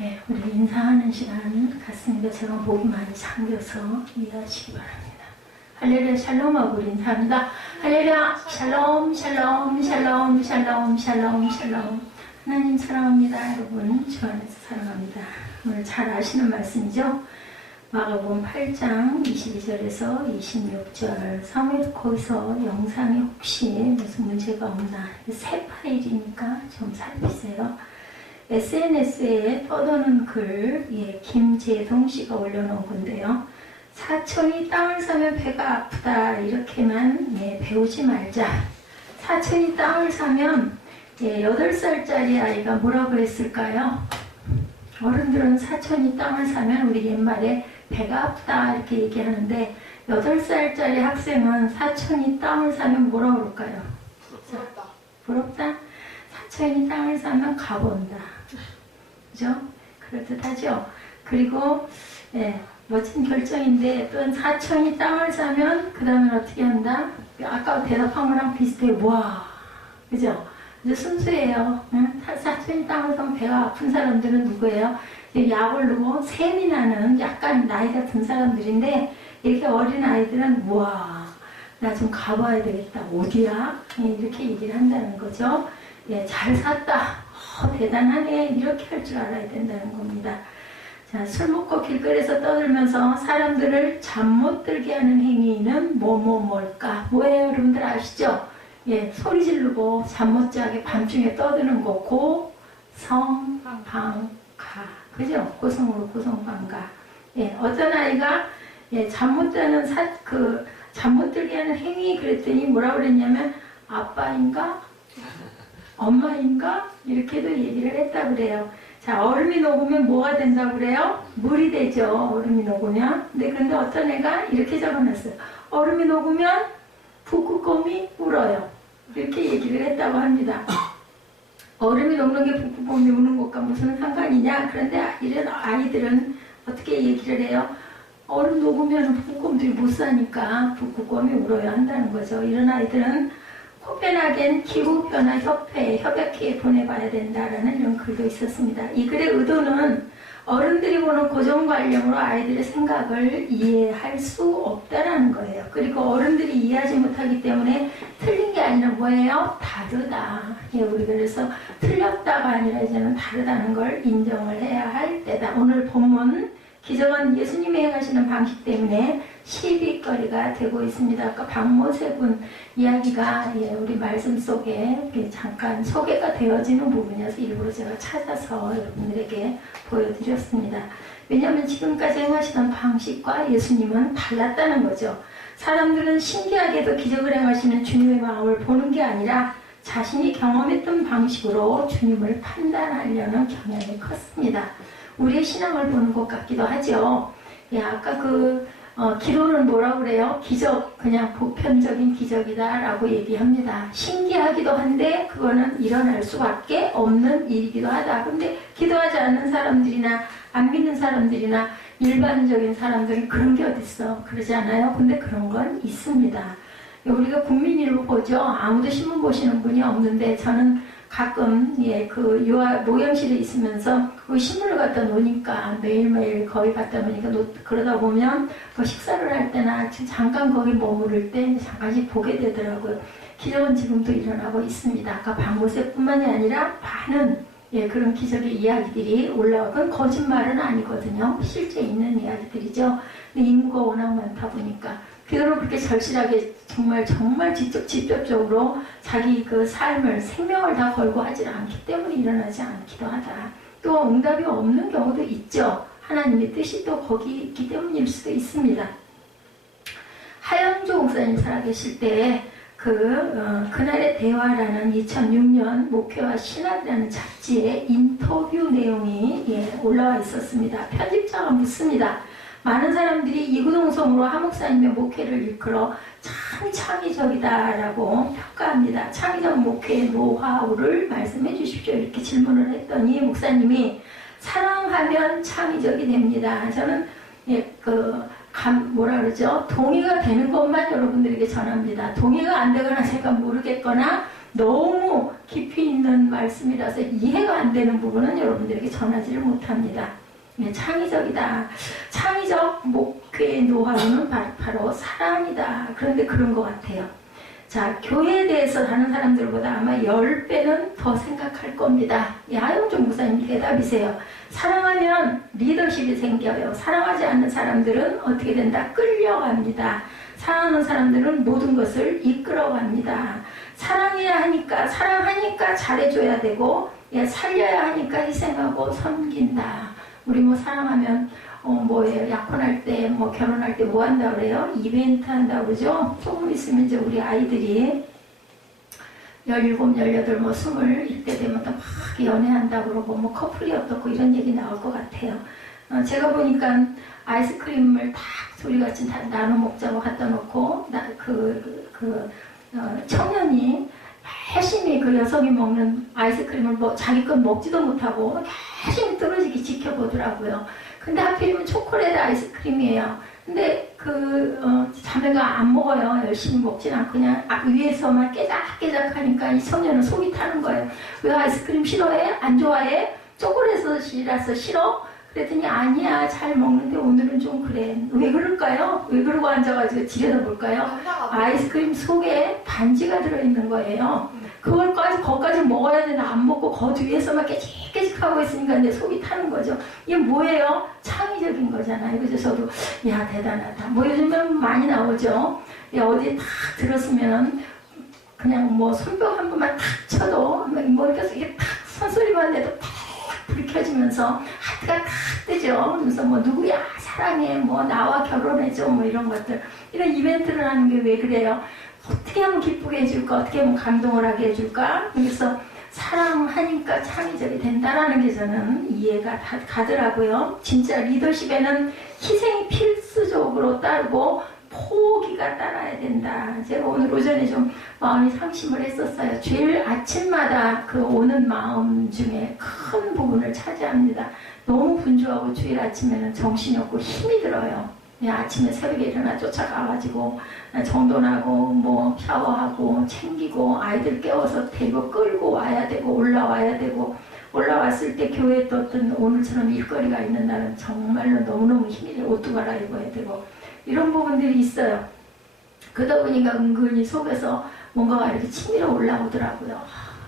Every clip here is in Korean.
예, 우리 인사하는 시간 같습니다. 제가 목이 많이 잠겨서 이해하시기 바랍니다. 할렐루야 샬롬하고 우리 인사합니다. 할렐루야 샬롬 샬롬 샬롬 샬롬 샬롬 샬롬. 하나님 사랑합니다. 여러분 주 안에서 사랑합니다. 오늘 잘 아시는 말씀이죠. 마가복음 8장 22절에서 26절. 사무엘 거기서 영상에 혹시 무슨 문제가 없나, 새 파일이니까 좀 살피세요. SNS에 떠도는 글, 김재동 씨가 올려놓은 건데요. 사촌이 땅을 사면 배가 아프다, 이렇게만 배우지 말자. 사촌이 땅을 사면 8살짜리 아이가 뭐라고 했을까요? 어른들은 사촌이 땅을 사면 우리 옛말에 배가 아프다 이렇게 얘기하는데 8살짜리 학생은 사촌이 땅을 사면 뭐라고 그럴까요? 부럽다. 부럽다? 사촌이 땅을 사면 가본다. 그죠? 그럴듯하죠? 그리고 멋진 결정인데 또 사촌이 땅을 사면 그 다음에 어떻게 한다? 아까 대답한 거랑 비슷해요. 와, 그죠? 이제 순수해요. 사촌이 땅을 사면 배가 아픈 사람들은 누구예요? 약을 누고 셈이 나는 약간 나이가 든 사람들인데, 이렇게 어린 아이들은 와, 나 좀 가봐야 되겠다. 어디야? 이렇게 얘기를 한다는 거죠. 잘 샀다. 대단하네. 이렇게 할 줄 알아야 된다는 겁니다. 자, 술 먹고 길거리에서 떠들면서 사람들을 잠 못 들게 하는 행위는 뭘까? 뭐예요? 여러분들 아시죠? 소리 지르고 잠 못 자게 밤중에 떠드는 거, 고성방가. 그죠? 고성으로 고성방가. 어떤 아이가 잠 못 자는 잠 못 들게 하는 행위 그랬더니 뭐라 그랬냐면 아빠인가? 엄마인가? 이렇게도 얘기를 했다 그래요. 자, 얼음이 녹으면 뭐가 된다고 그래요? 물이 되죠. 얼음이 녹으면. 근데 어떤 애가 이렇게 적어놨어요. 얼음이 녹으면 북극곰이 울어요. 이렇게 얘기를 했다고 합니다. 얼음이 녹는 게 북극곰이 우는 것과 무슨 상관이냐? 그런데 이런 아이들은 어떻게 얘기를 해요? 얼음 녹으면 북극곰들이 못 사니까 북극곰이 울어야 한다는 거죠. 이런 아이들은 코펜하겐 기후변화협회에 협약회에 보내봐야 된다라는 이런 글도 있었습니다. 이 글의 의도는 어른들이 보는 고정관념으로 아이들의 생각을 이해할 수 없다라는 거예요. 그리고 어른들이 이해하지 못하기 때문에 틀린 게 아니라 뭐예요? 다르다. 우리 그래서 틀렸다가 아니라 이제는 다르다는 걸 인정을 해야 할 때다. 오늘 본문 기적은 예수님이 행하시는 방식 때문에 시비거리가 되고 있습니다. 아까 박모세군 이야기가 우리 말씀 속에 잠깐 소개가 되어지는 부분이어서 일부러 제가 찾아서 여러분들에게 보여드렸습니다. 왜냐하면 지금까지 행하시던 방식과 예수님은 달랐다는 거죠. 사람들은 신기하게도 기적을 행하시는 주님의 마음을 보는 게 아니라 자신이 경험했던 방식으로 주님을 판단하려는 경향이 컸습니다. 우리의 신앙을 보는 것 같기도 하죠. 아까 기도는 뭐라고 그래요? 기적, 그냥 보편적인 기적이다라고 얘기합니다. 신기하기도 한데 그거는 일어날 수밖에 없는 일이기도 하다. 근데 기도하지 않는 사람들이나 안 믿는 사람들이나 일반적인 사람들은 그런 게 어딨어? 그러지 않아요? 근데 그런 건 있습니다. 우리가 국민일보 보죠? 아무도 신문 보시는 분이 없는데 저는 가끔 모양실에 있으면서 그 신문을 갖다 놓으니까 매일매일 거기 갖다 놓으니까 그러다 보면 식사를 할 때나 잠깐 거기 머무를 때 잠깐씩 보게 되더라고요. 기적은 지금도 일어나고 있습니다. 아까 박모세뿐만이 아니라 많은 그런 기적의 이야기들이 올라오건 거짓말은 아니거든요. 실제 있는 이야기들이죠. 근데 인구가 워낙 많다 보니까 기도를 그렇게 절실하게 정말 직접적으로 자기 삶을 생명을 다 걸고 하지 않기 때문에 일어나지 않기도 하다. 또 응답이 없는 경우도 있죠. 하나님의 뜻이 또 거기 있기 때문일 수도 있습니다. 하영조 목사님 살아계실 때 그날의 대화라는 2006년 목회와 신학이라는 잡지에 인터뷰 내용이 올라와 있었습니다. 편집자가 묻습니다. 많은 사람들이 이구동성으로 하 목사님의 목회를 일컬어 참 창의적이다라고 평가합니다. 창의적 목회의 노하우를 말씀해 주십시오. 이렇게 질문을 했더니 목사님이 사랑하면 창의적이 됩니다. 저는 뭐라 그러죠? 동의가 되는 것만 여러분들에게 전합니다. 동의가 안 되거나 제가 모르겠거나 너무 깊이 있는 말씀이라서 이해가 안 되는 부분은 여러분들에게 전하지를 못합니다. 네, 창의적이다. 창의적 목회의 노하우는 바로 사랑이다. 그런데 그런 것 같아요. 자, 교회에 대해서 다른 사람들보다 아마 10배는 더 생각할 겁니다. 하영종 목사님 대답이세요. 사랑하면 리더십이 생겨요. 사랑하지 않는 사람들은 어떻게 된다? 끌려갑니다. 사랑하는 사람들은 모든 것을 이끌어갑니다. 사랑하니까 잘해줘야 되고, 살려야 하니까 희생하고 섬긴다. 우리 뭐 사랑하면 뭐예요? 약혼할 때, 뭐 결혼할 때 뭐 한다 그래요? 이벤트 한다 그러죠? 조금 있으면 이제 우리 아이들이 17, 18, 뭐 20 이때 되면 또 막 연애한다 그러고 뭐 커플이 어떻고 이런 얘기 나올 것 같아요. 제가 보니까 아이스크림을 다 소리같이 다 나눠 먹자고 갖다 놓고 청년이 열심히 그 여성이 먹는 아이스크림을 자기 건 먹지도 못하고 열심히 떨어지게 지켜보더라고요. 근데 하필이면 초콜릿 아이스크림이에요. 근데 자매가 안 먹어요. 열심히 먹진 않고 그냥 위에서만 깨작깨작 하니까 이 청년은 속이 타는 거예요. 왜 아이스크림 싫어해? 안 좋아해? 초콜릿이라서 싫어? 그랬더니 아니야, 잘 먹는데 오늘은 좀 그래. 왜 그럴까요? 왜 그러고 앉아가지고 들여다볼까요? 아이스크림 속에 반지가 들어있는 거예요. 거기까지 먹어야 되나 안 먹고 거 위에서만 깨직깨직하고 있으니까 내 속이 타는 거죠. 이게 뭐예요? 창의적인 거잖아요. 그래서 저도 대단하다. 뭐 요즘은 많이 나오죠. 어디 탁 들었으면 그냥 뭐 손뼉 한 번만 탁 쳐도 이렇게 탁 손소리만 내도 탁 불이 켜지면서 하트가 탁 뜨죠. 그래서 뭐 누구야 사랑해 뭐 나와 결혼해줘 뭐 이런 것들 이런 이벤트를 하는 게 왜 그래요? 어떻게 하면 기쁘게 해줄까? 어떻게 하면 감동을 하게 해줄까? 그래서 사랑하니까 창의적이 된다라는 게 저는 이해가 가더라고요. 진짜 리더십에는 희생이 필수적으로 따르고 포기가 따라야 된다. 제가 오늘 오전에 좀 마음이 상심을 했었어요. 주일 아침마다 오는 마음 중에 큰 부분을 차지합니다. 너무 분주하고 주일 아침에는 정신이 없고 힘이 들어요. 아침에 새벽에 일어나 쫓아가가지고 정돈하고 뭐 샤워하고 챙기고 아이들 깨워서 데리고 끌고 와야 되고 올라와야 되고 올라왔을 때 교회에 또 어떤 오늘처럼 일거리가 있는 날은 정말로 너무너무 힘이 들어 옷도 갈아입어야 되고 이런 부분들이 있어요. 그러다 보니까 은근히 속에서 뭔가가 이렇게 치밀어 올라오더라고요.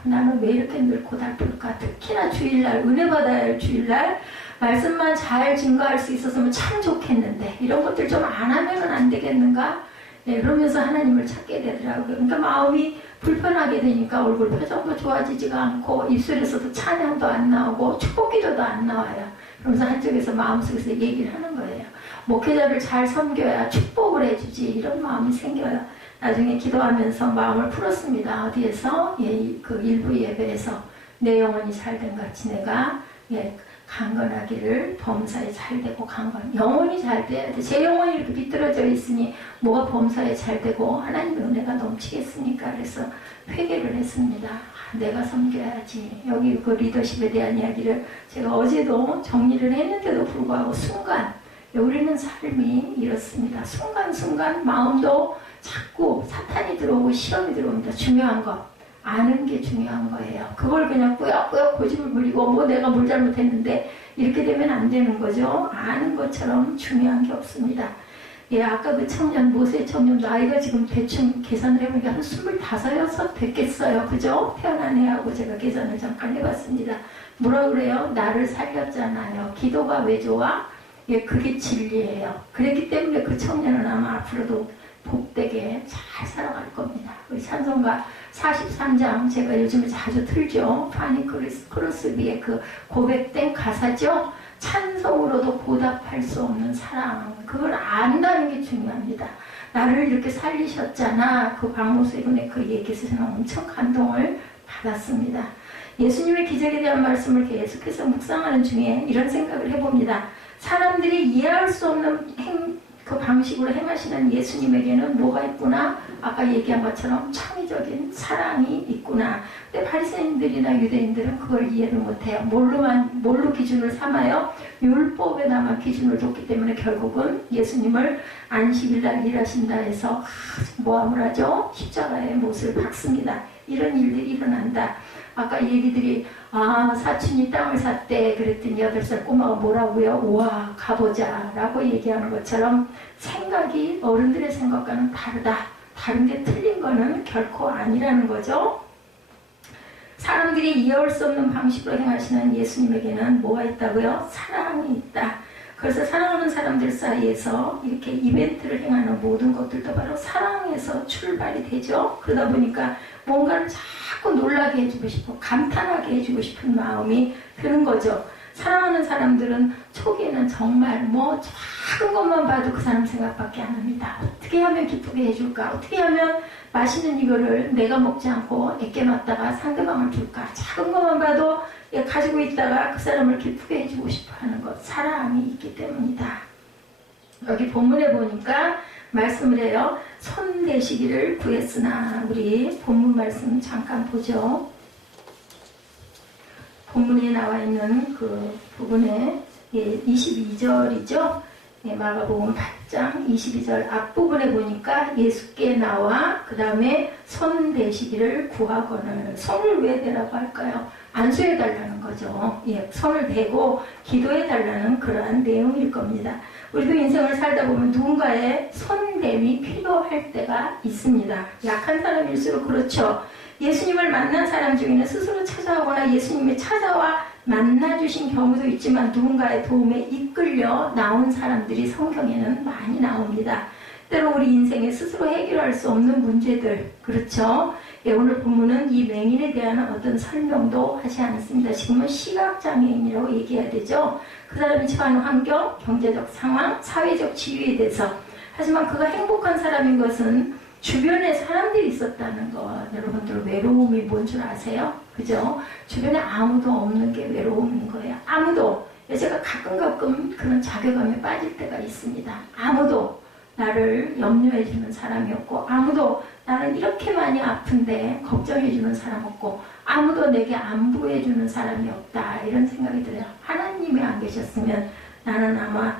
나는 왜 이렇게 늘 고달플까? 특히나 주일날 은혜 받아야 할 주일날 말씀만 잘 증거할 수 있었으면 참 좋겠는데 이런 것들 좀 안 하면은 안 되겠는가? 그러면서 하나님을 찾게 되더라고요. 그러니까 마음이 불편하게 되니까 얼굴 표정도 좋아지지가 않고 입술에서도 찬양도 안 나오고 축복기도도 안 나와요. 그러면서 한쪽에서 마음속에서 얘기를 하는 거예요. 목회자를 잘 섬겨야 축복을 해주지 이런 마음이 생겨요. 나중에 기도하면서 마음을 풀었습니다. 어디에서? 그 일부 예배에서 내 영혼이 잘된 같이 내가 강건하기를 범사에 잘되고 영혼이 잘 돼야 돼. 제 영혼이 이렇게 비뚤어져 있으니 뭐가 범사에 잘되고 하나님의 은혜가 넘치겠습니까? 그래서 회개를 했습니다. 내가 섬겨야지. 여기 그 리더십에 대한 이야기를 제가 어제도 정리를 했는데도 불구하고 순간 우리는 삶이 이렇습니다. 순간순간 마음도 자꾸 사탄이 들어오고 시험이 들어옵니다. 중요한 거 아는 게 중요한 거예요. 그걸 그냥 꾸역꾸역 고집을 부리고 뭐 내가 뭘 잘못했는데 이렇게 되면 안 되는 거죠. 아는 것처럼 중요한 게 없습니다. 아까 그 청년 모세 청년 나이가 지금 대충 계산을 해보니까 한 25, 6 됐겠어요. 그죠? 태어난 애하고 제가 계산을 잠깐 해봤습니다. 뭐라 그래요? 나를 살렸잖아요. 기도가 왜 좋아? 그게 진리예요. 그랬기 때문에 그 청년은 아마 앞으로도 복되게 잘 살아갈 겁니다. 우리 찬송가 43장 제가 요즘에 자주 틀죠. 파니 크로스비의 그 고백된 가사죠. 찬송으로도 보답할 수 없는 사랑. 그걸 안다는 게 중요합니다. 나를 이렇게 살리셨잖아. 그 박모수의 그 얘기에서 저는 엄청 감동을 받았습니다. 예수님의 기적에 대한 말씀을 계속해서 묵상하는 중에 이런 생각을 해봅니다. 사람들이 이해할 수 없는 그 방식으로 행하시는 예수님에게는 뭐가 있구나? 아까 얘기한 것처럼 창의적인 사랑이 있구나. 근데 바리새인들이나 유대인들은 그걸 이해를 못해요. 뭘로 기준을 삼아요? 율법에다만 기준을 뒀기 때문에 결국은 예수님을 안식일날 일하신다 해서 모함을 하죠. 십자가에 못을 박습니다. 이런 일들이 일어난다. 아까 얘기들이 사촌이 땅을 샀대 그랬더니 8살 꼬마가 뭐라고요? 우와 가보자 라고 얘기하는 것처럼 생각이 어른들의 생각과는 다르다. 다른 게 틀린 거는 결코 아니라는 거죠. 사람들이 이해할 수 없는 방식으로 행하시는 예수님에게는 뭐가 있다고요? 사랑이 있다. 그래서 사랑하는 사람들 사이에서 이렇게 이벤트를 행하는 모든 것들도 바로 사랑에서 출발이 되죠. 그러다 보니까 뭔가를 자꾸 놀라게 해주고 싶고 감탄하게 해주고 싶은 마음이 드는 거죠. 사랑하는 사람들은 초기에는 정말 뭐 작은 것만 봐도 그 사람 생각밖에 안 합니다. 어떻게 하면 기쁘게 해줄까? 어떻게 하면 맛있는 이거를 내가 먹지 않고 애께 놨다가 상대방을 줄까? 작은 것만 봐도 가지고 있다가 그 사람을 기쁘게 해주고 싶어 하는 것, 사랑이 있기 때문이다. 여기 본문에 보니까 말씀을 해요. 손 대시기를 구했으나, 우리 본문 말씀 잠깐 보죠. 본문에 나와 있는 그 부분에 22절이죠. 마가복음 8장 22절 앞부분에 보니까 예수께 나와 그 다음에 손 대시기를 구하거늘. 손을 왜 대라고 할까요? 안수해달라는 거죠. 손을 대고 기도해달라는 그러한 내용일 겁니다. 우리도 인생을 살다 보면 누군가의 손댐이 필요할 때가 있습니다. 약한 사람일수록 그렇죠. 예수님을 만난 사람 중에는 스스로 찾아오거나 예수님이 찾아와 만나주신 경우도 있지만 누군가의 도움에 이끌려 나온 사람들이 성경에는 많이 나옵니다. 때로 우리 인생에 스스로 해결할 수 없는 문제들, 그렇죠? 오늘 본문은 이 맹인에 대한 어떤 설명도 하지 않습니다. 지금은 시각장애인이라고 얘기해야 되죠. 그 사람이 처한 환경, 경제적 상황, 사회적 지위에 대해서. 하지만 그가 행복한 사람인 것은 주변에 사람들이 있었다는 것. 여러분들 외로움이 뭔 줄 아세요? 그죠? 주변에 아무도 없는 게 외로움인 거예요. 아무도. 제가 가끔 그런 자괴감에 빠질 때가 있습니다. 아무도 나를 염려해주는 사람이 없고, 아무도 나는 이렇게 많이 아픈데 걱정해주는 사람 없고, 아무도 내게 안부해주는 사람이 없다. 이런 생각이 들어요. 하나님이 안 계셨으면 나는 아마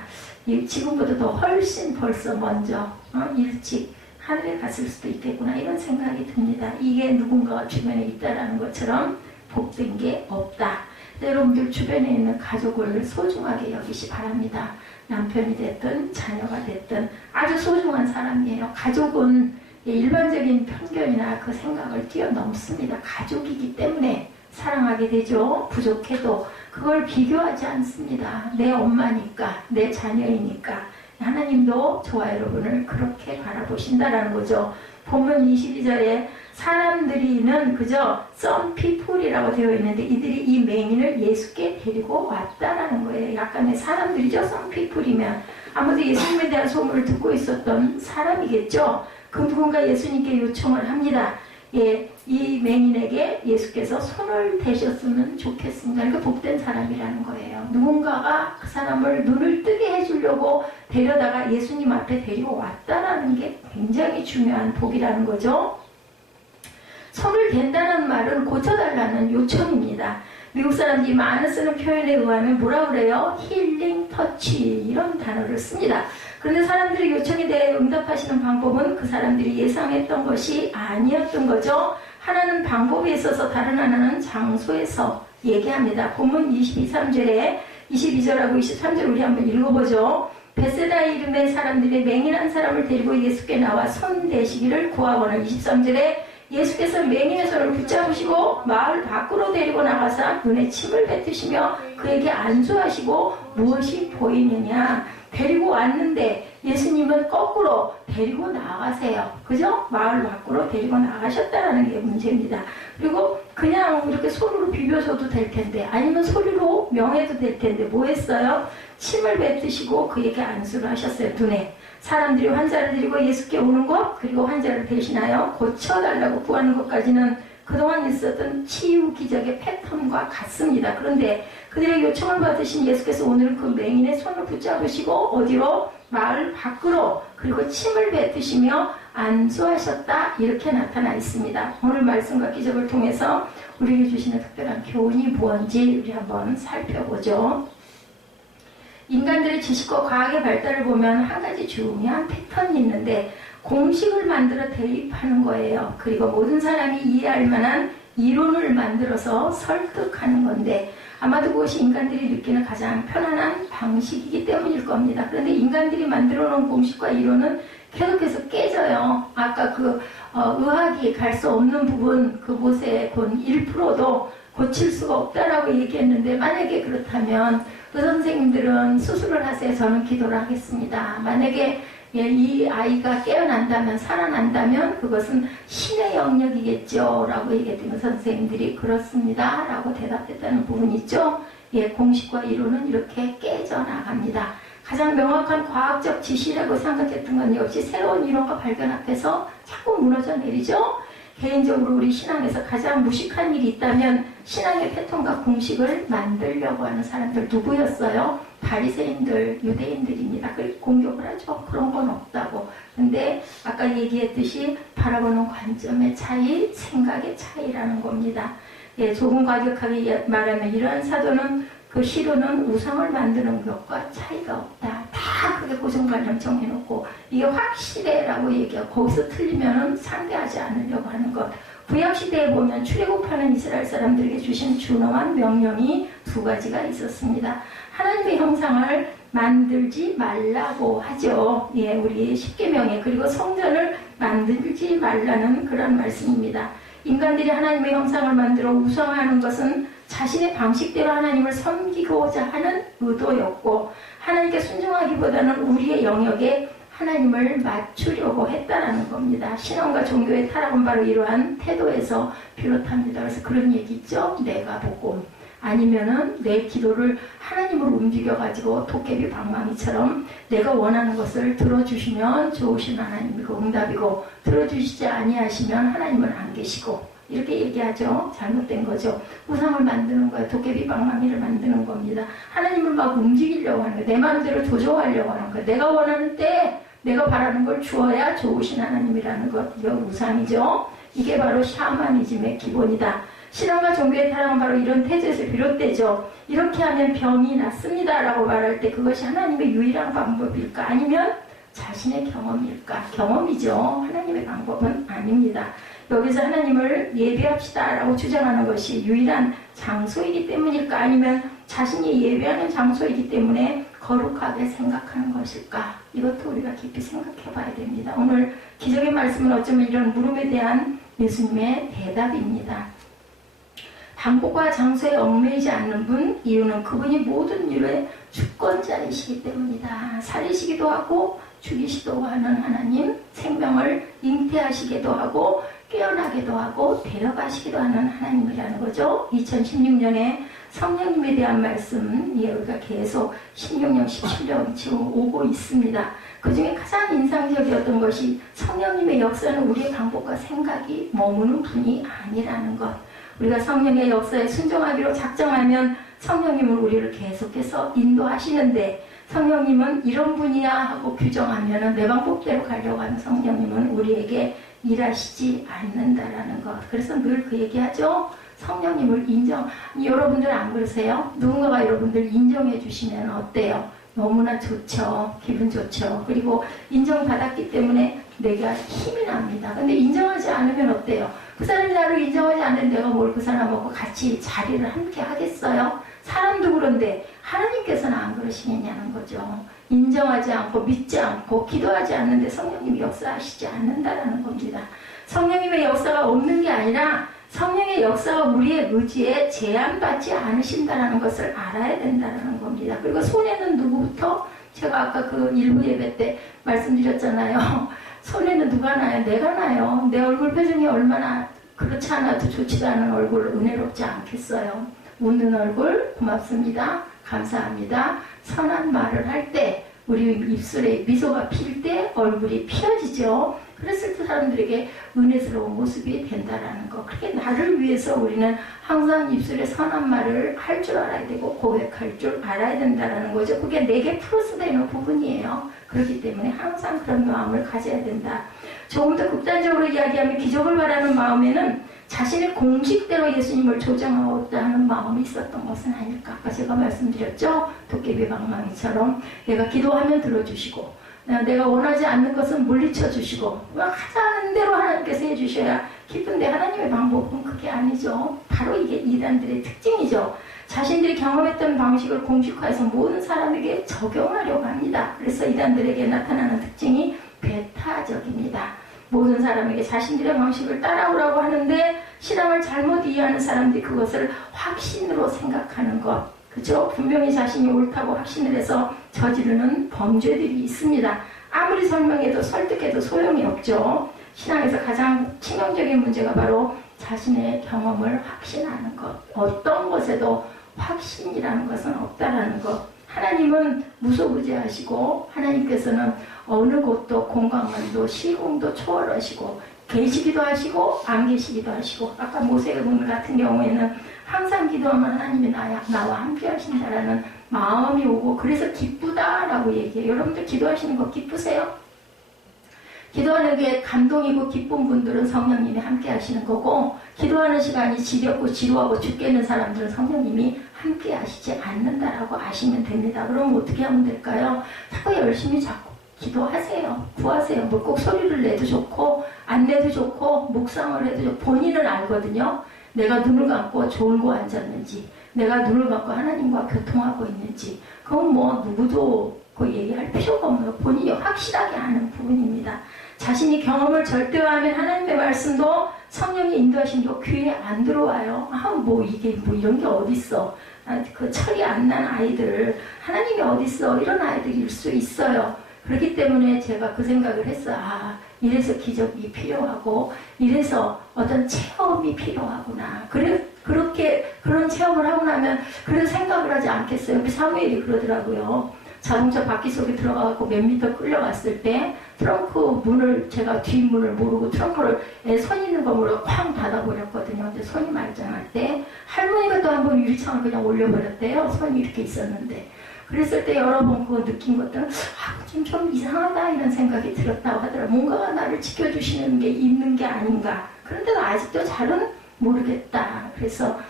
지금보다 더 훨씬 벌써 먼저 일찍 하늘에 갔을 수도 있겠구나, 이런 생각이 듭니다. 이게 누군가가 주변에 있다라는 것처럼 복된 게 없다. 여러분들 주변에 있는 가족을 소중하게 여기시 바랍니다. 남편이 됐든 자녀가 됐든 아주 소중한 사람이에요. 가족은 일반적인 편견이나 그 생각을 뛰어넘습니다. 가족이기 때문에 사랑하게 되죠. 부족해도 그걸 비교하지 않습니다. 내 엄마니까, 내 자녀이니까. 하나님도 저와 여러분을 그렇게 바라보신다라는 거죠. 본문 22절에 사람들이는 그저 some people이라고 되어 있는데 이들이 이 맹인을 예수께 데리고 왔다라는 거예요. 약간의 사람들이죠. some people이면 아무도 예수님에 대한 소문을 듣고 있었던 사람이겠죠. 그 누군가 예수님께 요청을 합니다. 이 맹인에게 예수께서 손을 대셨으면 좋겠습니다. 그러니까 복된 사람이라는 거예요. 누군가가 그 사람을 눈을 뜨게 해주려고 데려다가 예수님 앞에 데리고 왔다라는 게 굉장히 중요한 복이라는 거죠. 손을 댄다는 말은 고쳐달라는 요청입니다. 미국 사람들이 많이 쓰는 표현에 의하면 뭐라 그래요? 힐링 터치, 이런 단어를 씁니다. 그런데 사람들의 요청에 대해 응답하시는 방법은 그 사람들이 예상했던 것이 아니었던 거죠. 하나는 방법에 있어서 다른 하나는 장소에서 얘기합니다. 본문 22절하고 23절 우리 한번 읽어보죠. 베세다 이름의 사람들이 맹인한 사람을 데리고 예수께 나와 손 대시기를 구하거나 23절에 예수께서 맹인의 손을 붙잡으시고 마을 밖으로 데리고 나가사 눈에 침을 뱉으시며 그에게 안수하시고 무엇이 보이느냐. 데리고 왔는데 예수님은 거꾸로 데리고 나가세요. 그죠? 마을 밖으로 데리고 나가셨다는 게 문제입니다. 그리고 그냥 이렇게 손으로 비벼줘도 될 텐데, 아니면 소리로 명해도 될 텐데 뭐 했어요? 침을 뱉으시고 그에게 안수를 하셨어요. 눈에. 사람들이 환자를 데리고 예수께 오는 것, 그리고 환자를 대신하여 고쳐달라고 구하는 것까지는 그동안 있었던 치유 기적의 패턴과 같습니다. 그런데 그들의 요청을 받으신 예수께서 오늘은 그 맹인의 손을 붙잡으시고 어디로? 마을 밖으로, 그리고 침을 뱉으시며 안수하셨다, 이렇게 나타나 있습니다. 오늘 말씀과 기적을 통해서 우리에게 주시는 특별한 교훈이 무엇인지 우리 한번 살펴보죠. 인간들의 지식과 과학의 발달을 보면 한 가지 중요한 패턴이 있는데, 공식을 만들어 대입하는 거예요. 그리고 모든 사람이 이해할 만한 이론을 만들어서 설득하는 건데 아마도 그것이 인간들이 느끼는 가장 편안한 방식이기 때문일 겁니다. 그런데 인간들이 만들어 놓은 공식과 이론은 계속해서 깨져요. 아까 의학이 갈 수 없는 부분 그곳에 곧 1%도 고칠 수가 없다라고 얘기했는데 만약에 그렇다면 의사 선생님들은 수술을 하세요. 저는 기도를 하겠습니다. 만약에 이 아이가 깨어난다면 살아난다면 그것은 신의 영역이겠죠 라고 얘기했더니 의사 선생님들이 그렇습니다 라고 대답했다는 부분이 있죠. 공식과 이론은 이렇게 깨져나갑니다. 가장 명확한 과학적 지시라고 생각했던 건 역시 새로운 이론과 발견 앞에서 자꾸 무너져 내리죠. 개인적으로 우리 신앙에서 가장 무식한 일이 있다면 신앙의 패턴과 공식을 만들려고 하는 사람들 누구였어요? 바리새인들, 유대인들입니다. 그렇게 공격을 하죠. 그런 건 없다고. 근데 아까 얘기했듯이 바라보는 관점의 차이, 생각의 차이라는 겁니다. 조금 과격하게 말하면 이러한 사도는 그 시도는 우상을 만드는 것과 차이가 없다. 다 그게 고정관념 정해놓고 이게 확실해라고 얘기하고 거기서 틀리면 상대하지 않으려고 하는 것. 구약시대에 보면 출애굽하는 이스라엘 사람들에게 주신 준엄한 명령이 두 가지가 있었습니다. 하나님의 형상을 만들지 말라고 하죠. 우리 십계명에. 그리고 성전을 만들지 말라는 그런 말씀입니다. 인간들이 하나님의 형상을 만들어 우상화하는 것은 자신의 방식대로 하나님을 섬기고자 하는 의도였고 하나님께 순종하기보다는 우리의 영역에 하나님을 맞추려고 했다라는 겁니다. 신앙과 종교의 타락은 바로 이러한 태도에서 비롯합니다. 그래서 그런 얘기 있죠. 내가 복음 아니면은 내 기도를 하나님으로 움직여가지고 도깨비 방망이처럼 내가 원하는 것을 들어주시면 좋으신 하나님이고 응답이고 들어주시지 아니하시면 하나님은 안 계시고 이렇게 얘기하죠. 잘못된 거죠. 우상을 만드는 거예요. 도깨비 방망이를 만드는 겁니다. 하나님을 막 움직이려고 하는 거예요. 내 마음대로 조종하려고 하는 거예요. 내가 원하는 때 내가 바라는 걸 주어야 좋으신 하나님이라는 것. 이거 우상이죠. 이게 바로 샤머니즘의 기본이다. 신앙과 종교의 타락은 바로 이런 태도에서 비롯되죠. 이렇게 하면 병이 낫습니다 라고 말할 때 그것이 하나님의 유일한 방법일까? 아니면 자신의 경험일까? 경험이죠. 하나님의 방법은 아닙니다. 여기서 하나님을 예배합시다 라고 주장하는 것이 유일한 장소이기 때문일까? 아니면 자신이 예배하는 장소이기 때문에 거룩하게 생각하는 것일까? 이것도 우리가 깊이 생각해 봐야 됩니다. 오늘 기적의 말씀은 어쩌면 이런 물음에 대한 예수님의 대답입니다. 방법과 장소에 얽매이지 않는 분, 이유는 그분이 모든 일의 주권자이시기 때문이다. 살리시기도 하고 죽이시기도 하는 하나님, 생명을 잉태하시기도 하고 깨어나기도 하고 데려가시기도 하는 하나님이라는 거죠. 2016년에 성령님에 대한 말씀, 우리가 계속 16년, 17년 지금 오고 있습니다. 그 중에 가장 인상적이었던 것이 성령님의 역사는 우리의 방법과 생각이 머무는 분이 아니라는 것. 우리가 성령의 역사에 순종하기로 작정하면 성령님은 우리를 계속해서 인도하시는데 성령님은 이런 분이야 하고 규정하면 내 방법대로 가려고 하는 성령님은 우리에게 일하시지 않는다라는 것. 그래서 늘 그 얘기하죠. 성령님을 여러분들 안 그러세요? 누군가가 여러분들 인정해 주시면 어때요? 너무나 좋죠. 기분 좋죠. 그리고 인정받았기 때문에 내가 힘이 납니다. 근데 인정하지 않으면 어때요? 그 사람이 나를 인정하지 않는데 내가 뭘 그 사람하고 같이 자리를 함께 하겠어요? 사람도 그런데 하나님께서는 안 그러시겠냐는 거죠. 인정하지 않고 믿지 않고 기도하지 않는데 성령님이 역사하시지 않는다라는 겁니다. 성령님의 역사가 없는 게 아니라 성령의 역사가 우리의 의지에 제한받지 않으신다는 것을 알아야 된다는 겁니다. 그리고 손해는 누구부터? 제가 아까 그 일부 예배 때 말씀드렸잖아요. 손해는 누가 나요? 내가 나요. 내 얼굴 표정이 얼마나 그렇지 않아도 좋지도 않은 얼굴 은혜롭지 않겠어요. 웃는 얼굴 고맙습니다. 감사합니다. 선한 말을 할 때 우리 입술에 미소가 필 때 얼굴이 피어지죠. 그랬을 때 사람들에게 은혜스러운 모습이 된다라는 거. 그렇게 나를 위해서 우리는 항상 입술에 선한 말을 할 줄 알아야 되고 고백할 줄 알아야 된다라는 거죠. 그게 내게 플러스 되는 부분이에요. 그렇기 때문에 항상 그런 마음을 가져야 된다. 조금 더 극단적으로 이야기하면 기적을 바라는 마음에는 자신의 공식대로 예수님을 조정하고자 하는 마음이 있었던 것은 아닐까. 아까 제가 말씀드렸죠. 도깨비 방망이처럼 내가 기도하면 들어주시고 내가 원하지 않는 것은 물리쳐 주시고 하자는 대로 하나님께서 해주셔야 기쁜데 하나님의 방법은 그게 아니죠. 바로 이게 이단들의 특징이죠. 자신들이 경험했던 방식을 공식화해서 모든 사람에게 적용하려고 합니다. 그래서 이단들에게 나타나는 특징이 배타적입니다. 모든 사람에게 자신들의 방식을 따라오라고 하는데 신앙을 잘못 이해하는 사람들이 그것을 확신으로 생각하는 것, 그죠? 분명히 자신이 옳다고 확신을 해서 저지르는 범죄들이 있습니다. 아무리 설명해도 설득해도 소용이 없죠. 신앙에서 가장 치명적인 문제가 바로 자신의 경험을 확신하는 것. 어떤 것에도 확신이라는 것은 없다라는 것. 하나님은 무소부재하시고 하나님께서는 어느 곳도 공간만도 시공도 초월하시고 계시기도 하시고 안 계시기도 하시고 아까 모세군 같은 경우에는 항상 기도하면 하나님이 나와 함께 하신다라는 마음이 오고 그래서 기쁘다라고 얘기해요. 여러분들 기도하시는 거 기쁘세요? 기도하는 게 감동이고 기쁜 분들은 성령님이 함께 하시는 거고 기도하는 시간이 지겹고 지루하고 죽겠는 사람들은 성령님이 함께 하시지 않는다라고 아시면 됩니다. 그럼 어떻게 하면 될까요? 자꾸 열심히 자꾸 기도하세요. 구하세요. 뭐 꼭 소리를 내도 좋고 안 내도 좋고 묵상을 해도 좋고 본인은 알거든요. 내가 눈을 감고 졸고 앉았는지 내가 눈을 감고 하나님과 교통하고 있는지 그건 뭐 누구도 그 얘기할 필요가 없는 본인이 확실하게 아는 부분입니다. 자신이 경험을 절대화하면 하나님의 말씀도 성령이 인도하심도 귀에 안 들어와요. 뭐 이게 뭐 이런 게 어딨어. 그 철이 안 난 아이들 하나님이 어딨어 이런 아이들일 수 있어요. 그렇기 때문에 제가 그 생각을 했어요. 이래서 기적이 필요하고 이래서 어떤 체험이 필요하구나. 그렇게 그런 체험을 하고 나면 그래서 생각을 하지 않겠어요. 사무엘이 그러더라고요. 자동차 바퀴 속에 들어가고 몇 미터 끌려갔을 때 트렁크 문을 제가 뒷문을 모르고 트렁크를 손 있는 거 모르고 쾅 닫아버렸거든요. 근데 손이 말짱할 때 할머니가 또 한 번 유리창을 그냥 올려버렸대요. 손이 이렇게 있었는데 그랬을 때 여러 번 그거 느낀 것들은 좀 이상하다 이런 생각이 들었다고 하더라고요. 뭔가 나를 지켜주시는 게 있는 게 아닌가. 그런데도 아직도 잘은 모르겠다. 그래서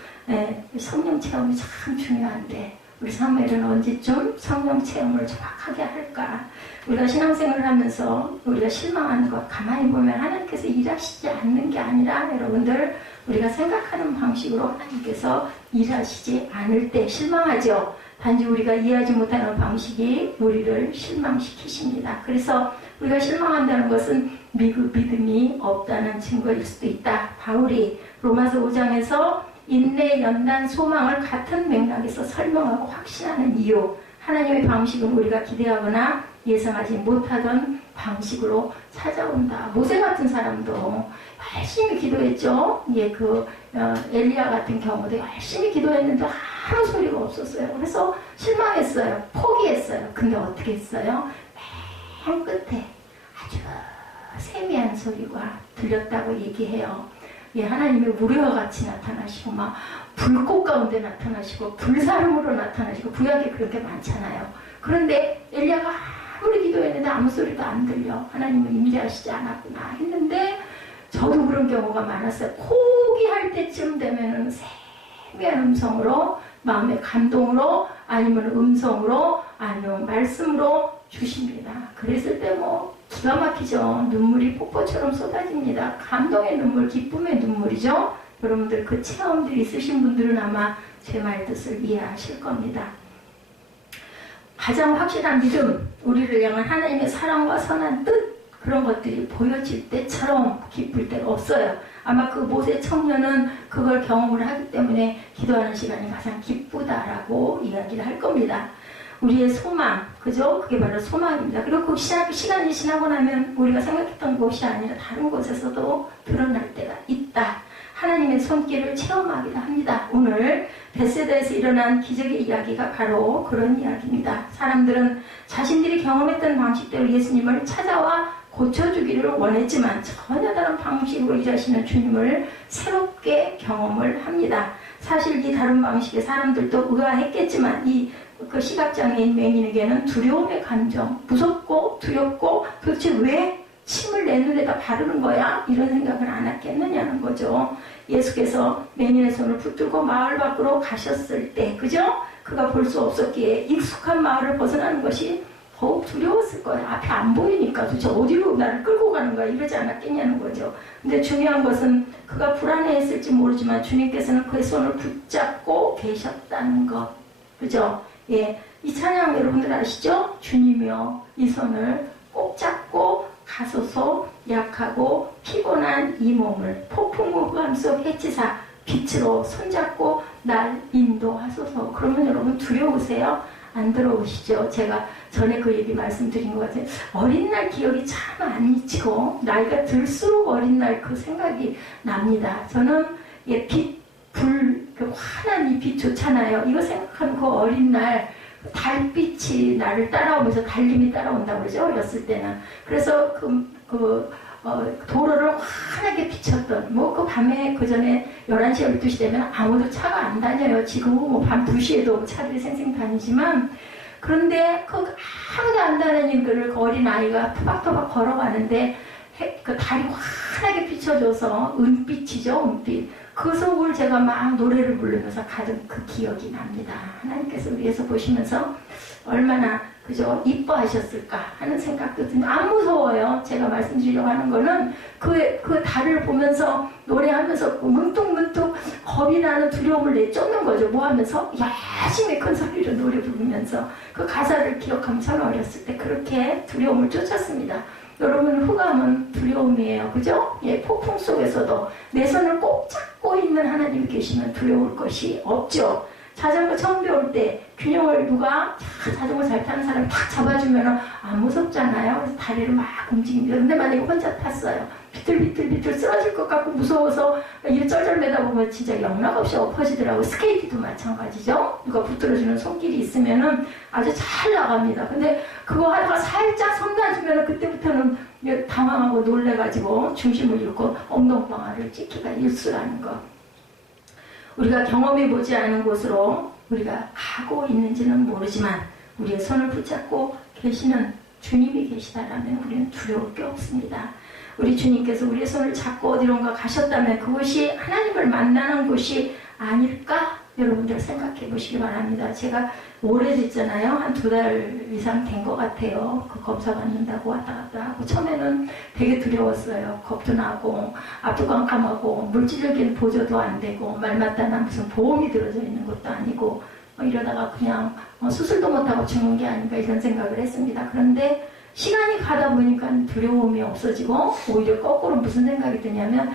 성령 체험이 참 중요한데 우리 사무엘은 언제쯤 성령 체험을 정확하게 할까? 우리가 신앙생활을 하면서 우리가 실망하는 것 가만히 보면 하나님께서 일하시지 않는 게 아니라 여러분들 우리가 생각하는 방식으로 하나님께서 일하시지 않을 때 실망하죠. 단지 우리가 이해하지 못하는 방식이 우리를 실망시키십니다. 그래서 우리가 실망한다는 것은 믿음이 없다는 증거일 수도 있다. 바울이 로마서 5장에서 인내, 연단, 소망을 같은 맥락에서 설명하고 확신하는 이유. 하나님의 방식은 우리가 기대하거나 예상하지 못하던 방식으로 찾아온다. 모세 같은 사람도 열심히 기도했죠. 엘리야 같은 경우도 열심히 기도했는데 아무 소리가 없었어요. 그래서 실망했어요. 포기했어요. 근데 어떻게 했어요? 맨 끝에 아주 세미한 소리가 들렸다고 얘기해요. 하나님의 우레와 같이 나타나시고 막 불꽃 가운데 나타나시고 불사름으로 나타나시고 구약에 그렇게 많잖아요. 그런데 엘리야가 아무리 기도했는데 아무 소리도 안 들려. 하나님은 임재하시지 않았구나 했는데 저도 그런 경우가 많았어요. 포기할 때쯤 되면은 세미한 음성으로 마음의 감동으로 아니면 음성으로 아니면 말씀으로 주십니다. 그랬을 때 뭐 기가 막히죠. 눈물이 폭포처럼 쏟아집니다. 감동의 눈물, 기쁨의 눈물이죠. 여러분들 그 체험들이 있으신 분들은 아마 제 말 뜻을 이해하실 겁니다. 가장 확실한 믿음, 우리를 향한 하나님의 사랑과 선한 뜻 그런 것들이 보여질 때처럼 기쁠 때가 없어요. 아마 그 모세 청년은 그걸 경험을 하기 때문에 기도하는 시간이 가장 기쁘다라고 이야기를 할 겁니다. 우리의 소망, 그죠? 그게 바로 소망입니다. 그리고 그 시간이 지나고 나면 우리가 생각했던 곳이 아니라 다른 곳에서도 드러날 때가 있다. 하나님의 손길을 체험하기도 합니다. 오늘 베세다에서 일어난 기적의 이야기가 바로 그런 이야기입니다. 사람들은 자신들이 경험했던 방식대로 예수님을 찾아와 고쳐주기를 원했지만 전혀 다른 방식으로 일하시는 주님을 새롭게 경험을 합니다. 사실 이 다른 방식에 사람들도 의아했겠지만 그 시각장애인 맹인에게는 두려움의 감정, 무섭고 두렵고 도대체 왜 침을 내 눈에다 바르는 거야? 이런 생각을 안 했겠느냐는 거죠. 예수께서 맹인의 손을 붙들고 마을 밖으로 가셨을 때, 그죠? 그가 볼 수 없었기에 익숙한 마을을 벗어나는 것이 더욱 두려웠을 거예요. 앞이 안 보이니까 도대체 어디로 나를 끌고 가는 거야 이러지 않았겠냐는 거죠. 근데 중요한 것은 그가 불안해했을지 모르지만 주님께서는 그의 손을 붙잡고 계셨다는 것. 그죠? 예, 이 찬양 여러분들 아시죠? 주님이여 이 손을 꼭 잡고 가소서 약하고 피곤한 이 몸을 폭풍우 흑암 속 해치사 빛으로 손잡고 날 인도하소서. 그러면 여러분 두려우세요? 안 들어오시죠? 제가 전에 그 얘기 말씀드린 것 같아요. 어린 날 기억이 참 안 잊히고 나이가 들수록 어린 날 그 생각이 납니다. 저는 예, 빛, 불, 그 환한 이 빛 좋잖아요. 이거 생각하면 그 어린 날 달빛이 나를 따라오면서 달림이 따라온다고 그러죠. 어렸을 때는. 그래서 도로를 환하게 비쳤던, 뭐 그 밤에 그 전에 11시, 12시 되면 아무도 차가 안 다녀요. 지금은 뭐 밤 2시에도 차들이 생생 다니지만, 그런데 그 아무도 안 다니는 그 어린 아이가 토박토박 걸어가는데 그 달이 환하게 비춰줘서 은빛이죠, 은빛. 그 속을 제가 막 노래를 부르면서 가던 그 기억이 납니다. 하나님께서 위에서 보시면서 얼마나 그죠 이뻐하셨을까 하는 생각도 듭니다. 안 무서워요. 제가 말씀드리려고 하는 거는 그 달을 보면서 노래하면서 문득문득 겁이 나는 두려움을 내쫓는 거죠. 뭐 하면서 열심히 큰 소리로 노래 부르면서 그 가사를 기억하면 저는 어렸을 때 그렇게 두려움을 쫓았습니다. 여러분 흑암은 두려움이에요. 그죠? 예, 폭풍 속에서도 내 손을 꼭 잡고 있는 하나님이 계시면 두려울 것이 없죠. 자전거 처음 배울 때 균형을 누가 자전거 잘 타는 사람이 탁 잡아주면 안 무섭잖아요. 그래서 다리를 막 움직입니다. 근데 만약에 혼자 탔어요. 비틀비틀 쓰러질 것 같고 무서워서 이 쩔쩔매다 보면 진짜 영락없이 엎어지더라고요. 스케이트도 마찬가지죠. 누가 붙들어주는 손길이 있으면은 아주 잘 나갑니다. 근데 그거 하다가 살짝 손 놔주면 그때부터는 당황하고 놀래가지고 중심을 잃고 엉덩방아를 찍기가 일수라는 거. 우리가 경험해보지 않은 곳으로 우리가 가고 있는지는 모르지만 우리의 손을 붙잡고 계시는 주님이 계시다라면 우리는 두려울 게 없습니다. 우리 주님께서 우리의 손을 잡고 어디론가 가셨다면 그것이 하나님을 만나는 곳이 아닐까? 여러분들 생각해 보시기 바랍니다. 제가 오래됐잖아요. 한 2달 이상 된 것 같아요. 그 검사 받는다고 왔다 갔다 하고 처음에는 되게 두려웠어요. 겁도 나고 앞도 깜깜하고 물질적인 보조도 안 되고 말 맞다나 무슨 보험이 들어져 있는 것도 아니고 이러다가 그냥 수술도 못하고 죽는 게 아닌가 이런 생각을 했습니다. 그런데 시간이 가다 보니까 두려움이 없어지고 오히려 거꾸로 무슨 생각이 드냐면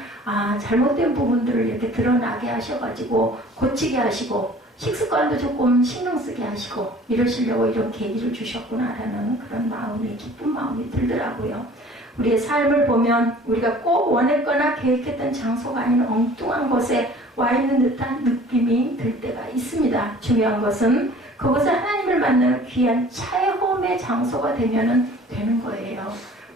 잘못된 부분들을 이렇게 드러나게 하셔가지고 고치게 하시고 식습관도 조금 신경 쓰게 하시고 이러시려고 이런 계기를 주셨구나라는 그런 마음이 기쁜 마음이 들더라고요. 우리의 삶을 보면 우리가 꼭 원했거나 계획했던 장소가 아닌 엉뚱한 곳에 와 있는 듯한 느낌이 들 때가 있습니다. 중요한 것은 그것을 하나님을 만나는 귀한 체험의 장소가 되면은 되는 거예요.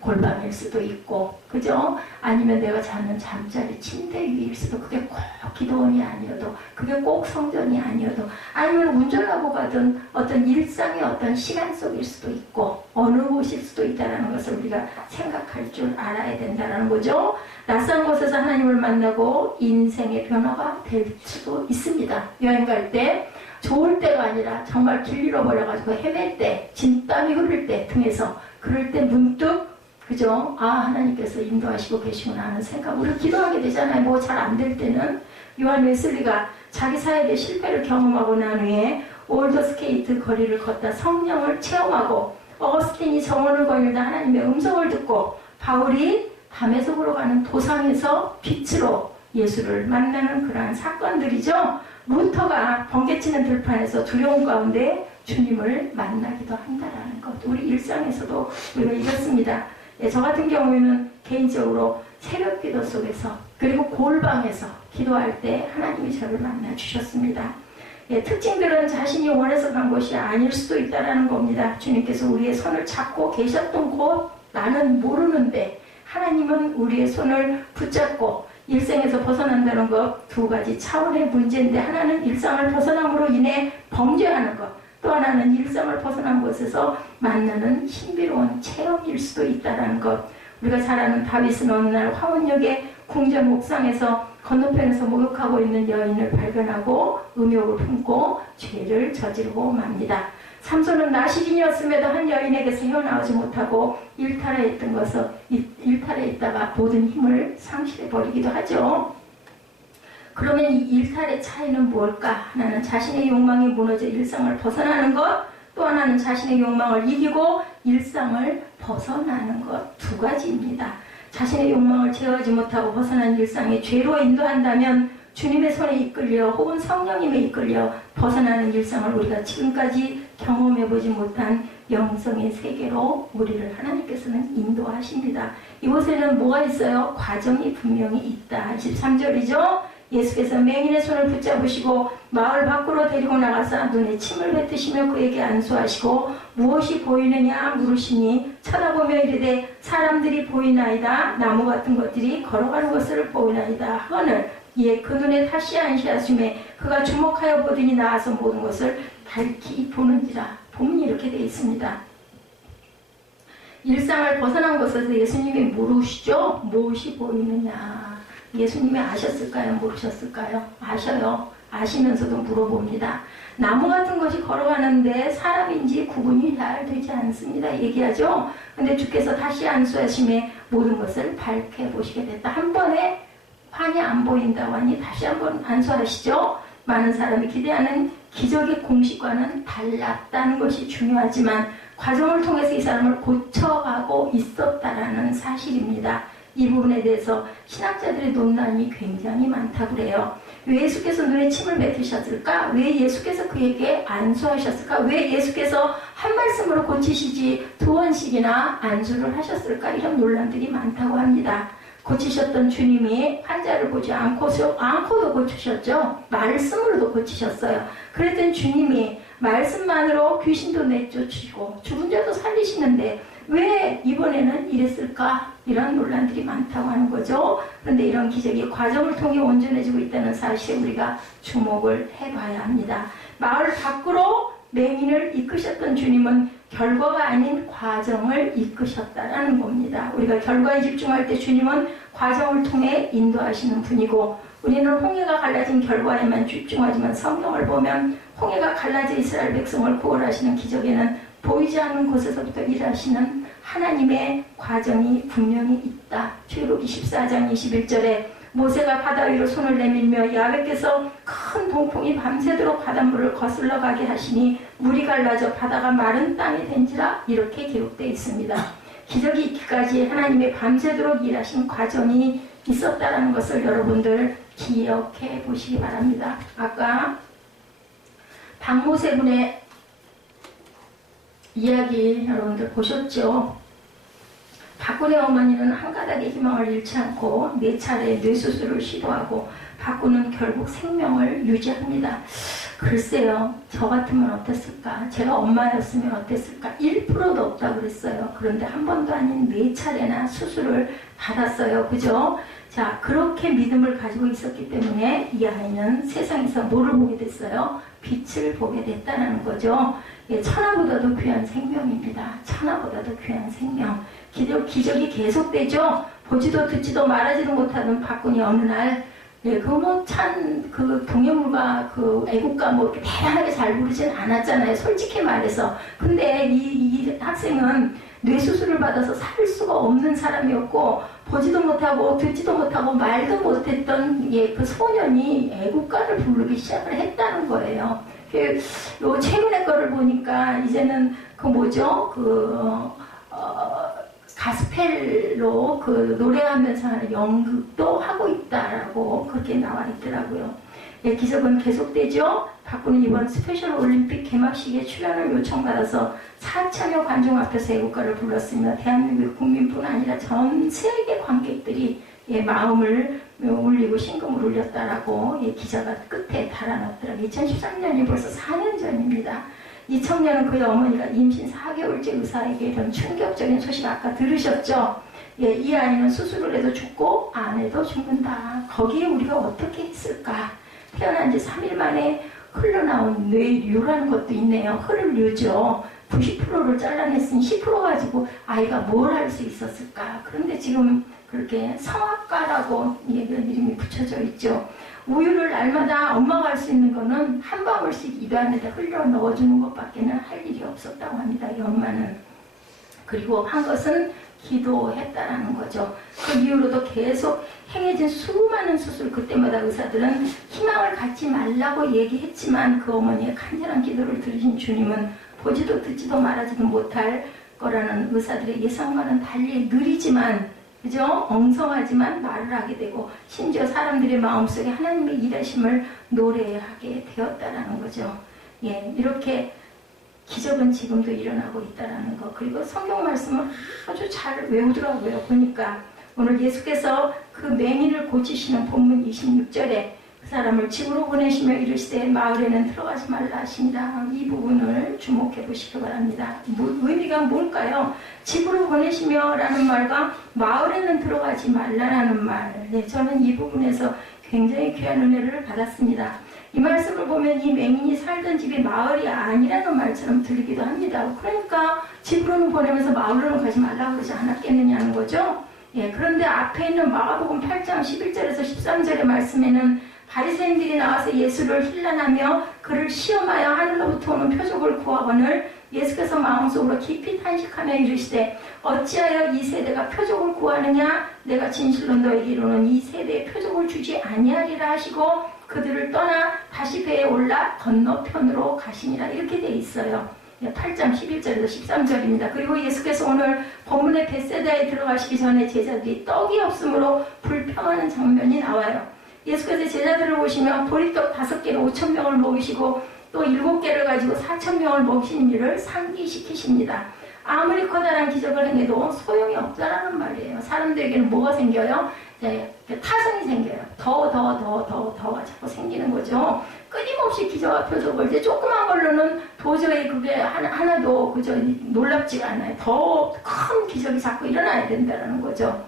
골방일 수도 있고, 그죠? 아니면 내가 자는 잠자리 침대 위일 수도, 그게 꼭 기도원이 아니어도, 그게 꼭 성전이 아니어도, 아니면 운전하고 가던 어떤 일상의 어떤 시간 속일 수도 있고, 어느 곳일 수도 있다는 것을 우리가 생각할 줄 알아야 된다는 거죠. 낯선 곳에서 하나님을 만나고 인생의 변화가 될 수도 있습니다. 여행 갈 때, 좋을 때가 아니라 정말 길 잃어버려가지고 헤맬 때, 진땀이 흐를 때 등에서, 그럴 때 문득 그죠? 하나님께서 인도하시고 계시구나 하는 생각으로 기도하게 되잖아요. 뭐 잘 안 될 때는 요한 웨슬리가 자기 사역의 실패를 경험하고 난 후에 올더스케이트 거리를 걷다 성령을 체험하고 어거스틴이 정원을 거닐다 하나님의 음성을 듣고 바울이 다메섹으로 가는 도상에서 빛으로 예수를 만나는 그러한 사건들이죠. 루터가 번개치는 들판에서 두려움 가운데 주님을 만나기도 한다라는 것. 우리 일상에서도 우리가 이렇습니다. 저 같은 경우에는 개인적으로 새벽 기도 속에서 그리고 골방에서 기도할 때 하나님이 저를 만나 주셨습니다. 특징들은 자신이 원해서 간 곳이 아닐 수도 있다는 겁니다. 주님께서 우리의 손을 잡고 계셨던 곳 나는 모르는데 하나님은 우리의 손을 붙잡고 일생에서 벗어난다는 것 2가지 차원의 문제인데 하나는 일상을 벗어남으로 인해 범죄하는 것 또 하나는 일상을 벗어난 곳에서 만나는 신비로운 체험일 수도 있다는 것. 우리가 잘 아는 다윗은 어느 날 화원역의 궁전 옥상에서 건너편에서 목욕하고 있는 여인을 발견하고 음욕을 품고 죄를 저지르고 맙니다. 삼손은 나시린이었음에도 한 여인에게서 헤어나오지 못하고 일탈에 있다가 모든 힘을 상실해버리기도 하죠. 그러면 이 일탈의 차이는 뭘까? 하나는 자신의 욕망이 무너져 일상을 벗어나는 것, 또 하나는 자신의 욕망을 이기고 일상을 벗어나는 것, 두 가지입니다. 자신의 욕망을 제어하지 못하고 벗어난 일상에 죄로 인도한다면 주님의 손에 이끌려 혹은 성령님에 이끌려 벗어나는 일상을 우리가 지금까지 경험해보지 못한 영성의 세계로 우리를 하나님께서는 인도하십니다. 이곳에는 뭐가 있어요? 과정이 분명히 있다. 23절이죠. 예수께서 맹인의 손을 붙잡으시고 마을 밖으로 데리고 나가사 눈에 침을 뱉으시며 그에게 안수하시고 무엇이 보이느냐 물으시니 쳐다보며 이르되 사람들이 보이나이다. 나무 같은 것들이 걸어가는 것을 보이나이다 하거늘 이에 그 눈에 다시 안시하심에 그가 주목하여 보더니 나와서 모든 것을 밝히 보는지라. 본문이 이렇게 되어 있습니다. 일상을 벗어난 것에서 예수님이 물으시죠. 무엇이 보이느냐. 예수님이 아셨을까요? 모르셨을까요? 아셔요. 아시면서도 물어봅니다. 나무 같은 것이 걸어가는데 사람인지 구분이 잘 되지 않습니다. 얘기하죠. 근데 주께서 다시 안수하심에 모든 것을 밝게 보시게 됐다. 한 번에 환이 안 보인다고 하니 다시 한번 안수하시죠. 많은 사람이 기대하는 기적의 공식과는 달랐다는 것이 중요하지만 과정을 통해서 이 사람을 고쳐가고 있었다라는 사실입니다. 이 부분에 대해서 신학자들의 논란이 굉장히 많다고 그래요. 왜 예수께서 눈에 침을 뱉으셨을까? 왜 예수께서 그에게 안수하셨을까? 왜 예수께서 한 말씀으로 고치시지 두 번씩이나 안수를 하셨을까? 이런 논란들이 많다고 합니다. 고치셨던 주님이 환자를 보지 않고도 고치셨죠. 말씀으로도 고치셨어요. 그랬더니 주님이 말씀만으로 귀신도 내쫓으시고 죽은 자도 살리시는데 왜 이번에는 이랬을까? 이런 논란들이 많다고 하는 거죠. 그런데 이런 기적이 과정을 통해 온전해지고 있다는 사실에 우리가 주목을 해봐야 합니다. 마을 밖으로 맹인을 이끄셨던 주님은 결과가 아닌 과정을 이끄셨다라는 겁니다. 우리가 결과에 집중할 때 주님은 과정을 통해 인도하시는 분이고 우리는 홍해가 갈라진 결과에만 집중하지만 성경을 보면 홍해가 갈라져 이스라엘 백성을 구원하시는 기적에는 보이지 않는 곳에서부터 일하시는 하나님의 과정이 분명히 있다. 출애굽기 14장 21절에 모세가 바다 위로 손을 내밀며 야훼께서 큰 동풍이 밤새도록 바닷물을 거슬러 가게 하시니 물이 갈라져 바다가 마른 땅이 된지라 이렇게 기록되어 있습니다. 기적이 있기까지 하나님의 밤새도록 일하신 과정이 있었다는 것을 여러분들 기억해 보시기 바랍니다. 아까 박모세군의 이야기 여러분들 보셨죠? 박군의 어머니는 한 가닥의 희망을 잃지 않고 4차례 뇌수술을 시도하고 박군은 결국 생명을 유지합니다. 글쎄요, 저 같으면 어땠을까? 제가 엄마였으면 어땠을까? 1%도 없다고 그랬어요. 그런데 한 번도 아닌 4차례나 수술을 받았어요. 그죠? 자, 그렇게 믿음을 가지고 있었기 때문에 이 아이는 세상에서 뭐를 보게 됐어요? 빛을 보게 됐다는 거죠. 예, 천하보다도 귀한 생명입니다. 천하보다도 귀한 생명. 기적이 계속되죠. 보지도 듣지도 말하지도 못하던 박군이 어느 날 그 동해물과 그 애국가 뭐 이렇게 대단하게 잘 부르진 않았잖아요. 솔직히 말해서. 근데 이 학생은 뇌수술을 받아서 살 수가 없는 사람이었고 보지도 못하고 듣지도 못하고 말도 못했던 그 소년이 애국가를 부르기 시작을 했다는 거예요. 요 최근에 거를 보니까 이제는 그 뭐죠? 가스펠로 그 노래하면서 하는 연극도 하고 있다라고 그렇게 나와 있더라고요. 예, 기적은 계속되죠. 박군은 이번 스페셜 올림픽 개막식에 출연을 요청받아서 4천여 관중 앞에서 애국가를 불렀습니다. 대한민국 국민뿐 아니라 전 세계 관객들이 마음을 울리고 심금을 울렸다라고 기자가 끝에 달아놨더라고요. 2013년이 벌써 4년 전입니다. 이 청년은 그의 어머니가 임신 4개월째 의사에게 이런 충격적인 소식 아까 들으셨죠? 예, 이 아이는 수술을 해도 죽고 안 해도 죽는다. 거기에 우리가 어떻게 했을까? 태어난 지 3일 만에 흘러나온 뇌류라는 것도 있네요. 혈류죠. 90%를 잘라냈으니 10% 가지고 아이가 뭘 할 수 있었을까? 그런데 지금 그렇게 성악가라고 이름이 붙여져 있죠. 우유를 날마다 엄마가 할 수 있는 거는 한 방울씩 입 안에다 흘려 넣어주는 것밖에는 할 일이 없었다고 합니다. 이 엄마는. 그리고 한 것은 기도했다라는 거죠. 그 이후로도 계속 행해진 수많은 수술, 그때마다 의사들은 희망을 갖지 말라고 얘기했지만 그 어머니의 간절한 기도를 들으신 주님은 보지도 듣지도 말하지도 못할 거라는 의사들의 예상과는 달리 느리지만, 그죠? 엉성하지만 말을 하게 되고, 심지어 사람들의 마음속에 하나님의 일하심을 노래하게 되었다라는 거죠. 예, 이렇게 기적은 지금도 일어나고 있다라는 거. 그리고 성경 말씀을 아주 잘 외우더라고요. 보니까 오늘 예수께서 그 맹인을 고치시는 본문 26절에 그 사람을 집으로 보내시며 이르시되 마을에는 들어가지 말라 하시니라. 이 부분을 주목해 보시기 바랍니다. 의미가 뭘까요? 집으로 보내시며 라는 말과 마을에는 들어가지 말라라는 말. 네, 저는 이 부분에서 굉장히 귀한 은혜를 받았습니다. 이 말씀을 보면 이 맹인이 살던 집이 마을이 아니라는 말처럼 들리기도 합니다. 그러니까 집으로는 보내면서 마을로는 가지 말라고 그러지 않았겠느냐는 거죠. 예, 그런데 앞에 있는 마가복음 8장 11절에서 13절의 말씀에는 바리새인들이 나와서 예수를 힐난하며 그를 시험하여 하늘로부터 오는 표적을 구하거늘 예수께서 마음속으로 깊이 탄식하며 이르시되 어찌하여 이 세대가 표적을 구하느냐? 내가 진실로 너에게 이르노니 이 세대에 표적을 주지 아니하리라 하시고 그들을 떠나 다시 배에 올라 건너편으로 가시니라. 이렇게 돼 있어요. 8장 11절에서 13절입니다. 그리고 예수께서 오늘 본문의 벳세다에 들어가시기 전에 제자들이 떡이 없으므로 불평하는 장면이 나와요. 예수께서 제자들을 보시며 보리떡 5개로 5,000명을 먹이시고 또 7개를 가지고 4,000명을 먹이신 일을 상기시키십니다. 아무리 커다란 기적을 행해도 소용이 없다라는 말이에요. 사람들에게는 뭐가 생겨요? 네, 타성이 생겨요. 더 자꾸 생기는 거죠. 끊임없이 기적과 표적을 이제 조그만 걸로는 도저히 그게 하나도 그저 놀랍지가 않아요. 더 큰 기적이 자꾸 일어나야 된다는 거죠.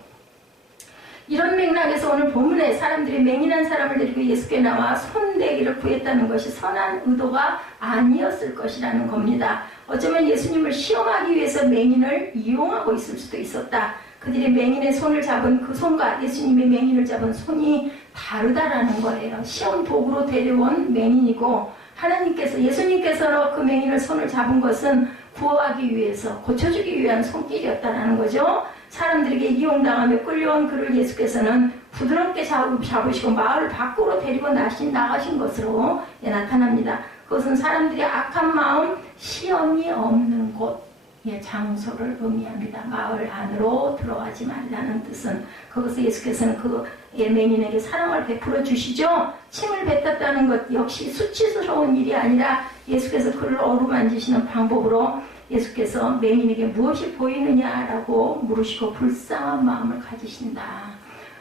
이런 맥락에서 오늘 본문에 사람들이 맹인한 사람을 데리고 예수께 나와 손대기를 구했다는 것이 선한 의도가 아니었을 것이라는 겁니다. 어쩌면 예수님을 시험하기 위해서 맹인을 이용하고 있을 수도 있었다. 그들이 맹인의 손을 잡은 그 손과 예수님이 맹인을 잡은 손이 다르다라는 거예요. 시험 도구로 데려온 맹인이고 하나님께서 예수님께서 그 맹인을 손을 잡은 것은 구하기 위해서 고쳐주기 위한 손길이었다라는 거죠. 사람들에게 이용당하며 끌려온 그를 예수께서는 부드럽게 잡으시고 마을 밖으로 데리고 나가신 것으로 나타납니다. 그것은 사람들의 악한 마음, 시험이 없는 곳, 장소를 의미합니다. 마을 안으로 들어가지 말라는 뜻은 거기서 예수께서는 그 맹인에게 사랑을 베풀어 주시죠. 침을 뱉었다는 것 역시 수치스러운 일이 아니라 예수께서 그를 어루만지시는 방법으로 예수께서 맹인에게 무엇이 보이느냐라고 물으시고 불쌍한 마음을 가지신다.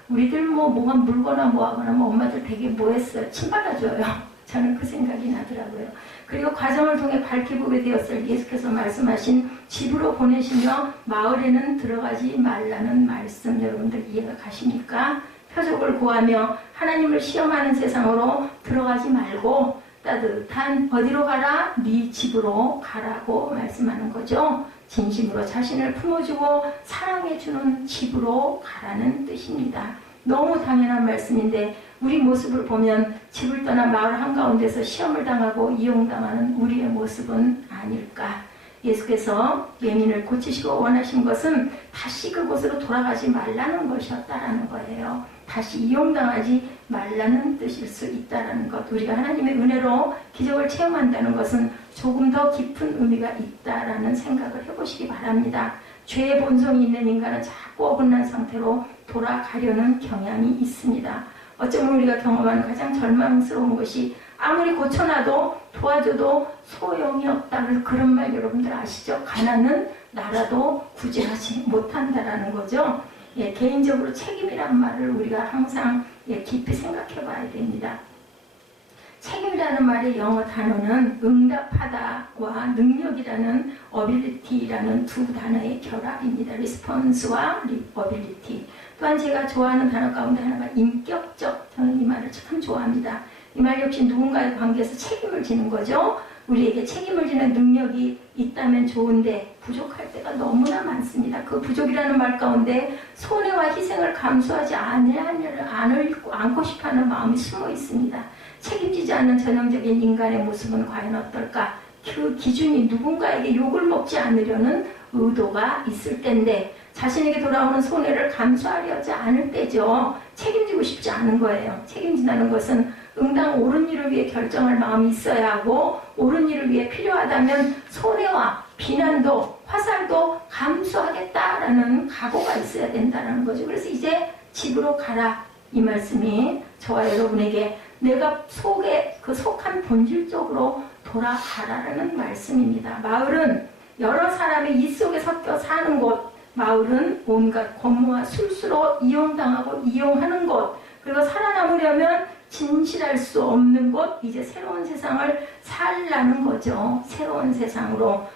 우리들 뭐가 물거나 뭐하거나 엄마들 되게 뭐했어요? 침 발라줘요. 저는 그 생각이 나더라고요. 그리고 과정을 통해 밝히 보게 되었을 예수께서 말씀하신 집으로 보내시며 마을에는 들어가지 말라는 말씀 여러분들 이해가 가십니까? 표적을 구하며 하나님을 시험하는 세상으로 들어가지 말고 따뜻한 어디로 가라? 네 집으로 가라고 말씀하는 거죠. 진심으로 자신을 품어주고 사랑해주는 집으로 가라는 뜻입니다. 너무 당연한 말씀인데 우리 모습을 보면 집을 떠나 마을 한가운데서 시험을 당하고 이용당하는 우리의 모습은 아닐까. 예수께서 맹인을 고치시고 원하신 것은 다시 그곳으로 돌아가지 말라는 것이었다라는 거예요. 다시 이용당하지 말라는 뜻일 수 있다는 것. 우리가 하나님의 은혜로 기적을 체험한다는 것은 조금 더 깊은 의미가 있다라는 생각을 해보시기 바랍니다. 죄의 본성이 있는 인간은 자꾸 어긋난 상태로 돌아가려는 경향이 있습니다. 어쩌면 우리가 경험하는 가장 절망스러운 것이 아무리 고쳐놔도 도와줘도 소용이 없다는 그런 말 여러분들 아시죠? 가난은 나라도 구제하지 못한다라는 거죠. 개인적으로 책임이란 말을 우리가 항상 깊이 생각해 봐야 됩니다. 책임이라는 말의 영어 단어는 응답하다와 능력이라는 ability라는 두 단어의 결합입니다. response와 ability. 또한 제가 좋아하는 단어 가운데 하나가 인격적. 저는 이 말을 참 좋아합니다. 이 말 역시 누군가의 관계에서 책임을 지는 거죠. 우리에게 책임을 지는 능력이 있다면 좋은데 부족할 때가 너무나 많습니다. 그 부족이라는 말 가운데 손해와 희생을 감수하지 않고 싶어하는 마음이 숨어 있습니다. 책임지지 않는 전형적인 인간의 모습은 과연 어떨까? 그 기준이 누군가에게 욕을 먹지 않으려는 의도가 있을 때인데 자신에게 돌아오는 손해를 감수하려지 않을 때죠. 책임지고 싶지 않은 거예요. 책임진다는 것은 응당 옳은 일을 위해 결정할 마음이 있어야 하고 옳은 일을 위해 필요하다면 손해와 비난도 화살도 감수하겠다라는 각오가 있어야 된다는 거죠. 그래서 이제 집으로 가라 이 말씀이 저와 여러분에게 내가 속한 본질적으로 돌아가라는 말씀입니다. 마을은 여러 사람의 이 속에 섞여 사는 곳, 마을은 온갖 권모와 술수로 이용당하고 이용하는 곳, 그리고 살아남으려면 진실할 수 없는 곳, 이제 새로운 세상을 살라는 거죠. 새로운 세상으로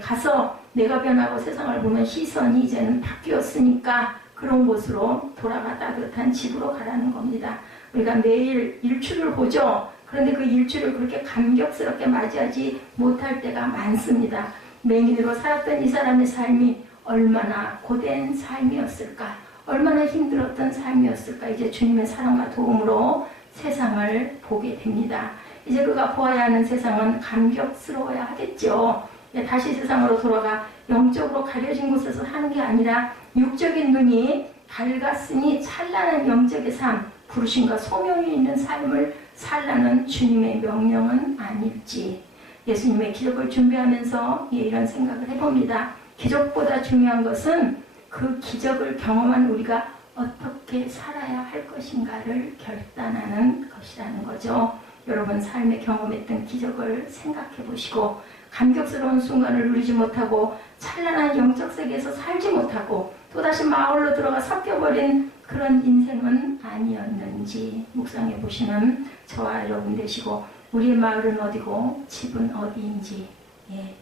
가서 내가 변하고 세상을 보는 시선이 이제는 바뀌었으니까 그런 곳으로 돌아가 따뜻한 집으로 가라는 겁니다. 우리가 매일 일출을 보죠. 그런데 그 일출을 그렇게 감격스럽게 맞이하지 못할 때가 많습니다. 맹인으로 살았던 이 사람의 삶이 얼마나 고된 삶이었을까? 얼마나 힘들었던 삶이었을까? 이제 주님의 사랑과 도움으로 세상을 보게 됩니다. 이제 그가 보아야 하는 세상은 감격스러워야 하겠죠. 다시 세상으로 돌아가 영적으로 가려진 곳에서 사는 게 아니라 육적인 눈이 밝았으니 찬란한 영적의 삶, 부르심과 소명이 있는 삶을 살라는 주님의 명령은 아닐지. 예수님의 기적을 준비하면서 이런 생각을 해봅니다. 기적보다 중요한 것은 그 기적을 경험한 우리가 어떻게 살아야 할 것인가를 결단하는 것이라는 거죠. 여러분 삶에 경험했던 기적을 생각해 보시고 감격스러운 순간을 누리지 못하고 찬란한 영적 세계에서 살지 못하고 또다시 마을로 들어가 섞여버린 그런 인생은 아니었는지 묵상해 보시는 저와 여러분 되시고 우리의 마을은 어디고 집은 어디인지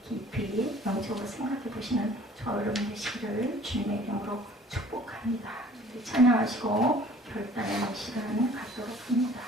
깊이 영적으로 생각해 보시는 저와 여러분 되시기를 주님의 이름으로 축복합니다. 찬양하시고 결단의 시간 갖도록 합니다.